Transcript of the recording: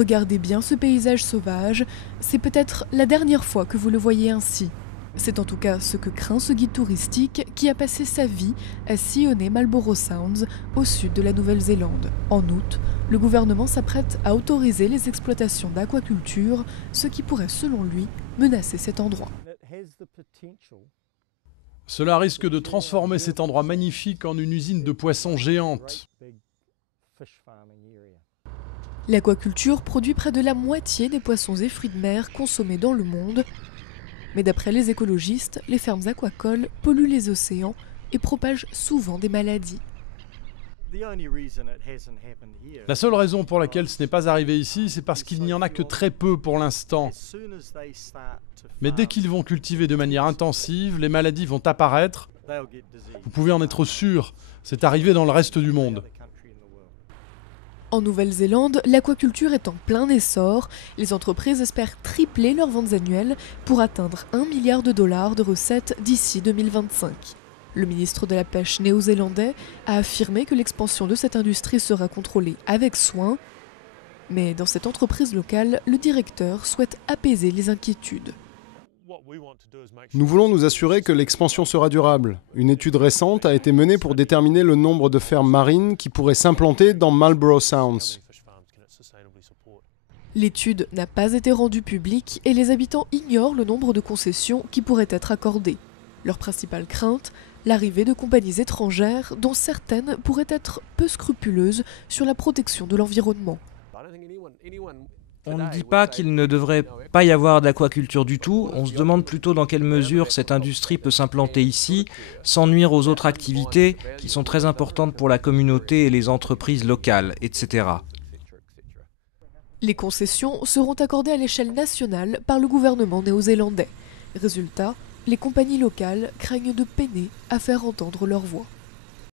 Regardez bien ce paysage sauvage, c'est peut-être la dernière fois que vous le voyez ainsi. C'est en tout cas ce que craint ce guide touristique qui a passé sa vie à sillonner Marlborough Sounds au sud de la Nouvelle-Zélande. En août, le gouvernement s'apprête à autoriser les exploitations d'aquaculture, ce qui pourrait selon lui menacer cet endroit. Cela risque de transformer cet endroit magnifique en une usine de poissons géante. L'aquaculture produit près de la moitié des poissons et fruits de mer consommés dans le monde. Mais d'après les écologistes, les fermes aquacoles polluent les océans et propagent souvent des maladies. La seule raison pour laquelle ce n'est pas arrivé ici, c'est parce qu'il n'y en a que très peu pour l'instant. Mais dès qu'ils vont cultiver de manière intensive, les maladies vont apparaître. Vous pouvez en être sûr, c'est arrivé dans le reste du monde. En Nouvelle-Zélande, l'aquaculture est en plein essor. Les entreprises espèrent tripler leurs ventes annuelles pour atteindre 1 milliard de dollars de recettes d'ici 2025. Le ministre de la Pêche néo-zélandais a affirmé que l'expansion de cette industrie sera contrôlée avec soin. Mais dans cette entreprise locale, le directeur souhaite apaiser les inquiétudes. Nous voulons nous assurer que l'expansion sera durable. Une étude récente a été menée pour déterminer le nombre de fermes marines qui pourraient s'implanter dans Marlborough Sounds. L'étude n'a pas été rendue publique et les habitants ignorent le nombre de concessions qui pourraient être accordées. Leur principale crainte, l'arrivée de compagnies étrangères dont certaines pourraient être peu scrupuleuses sur la protection de l'environnement. On ne dit pas qu'il ne devrait pas y avoir d'aquaculture du tout, on se demande plutôt dans quelle mesure cette industrie peut s'implanter ici sans nuire aux autres activités qui sont très importantes pour la communauté et les entreprises locales, etc. Les concessions seront accordées à l'échelle nationale par le gouvernement néo-zélandais. Résultat, les compagnies locales craignent de peiner à faire entendre leur voix.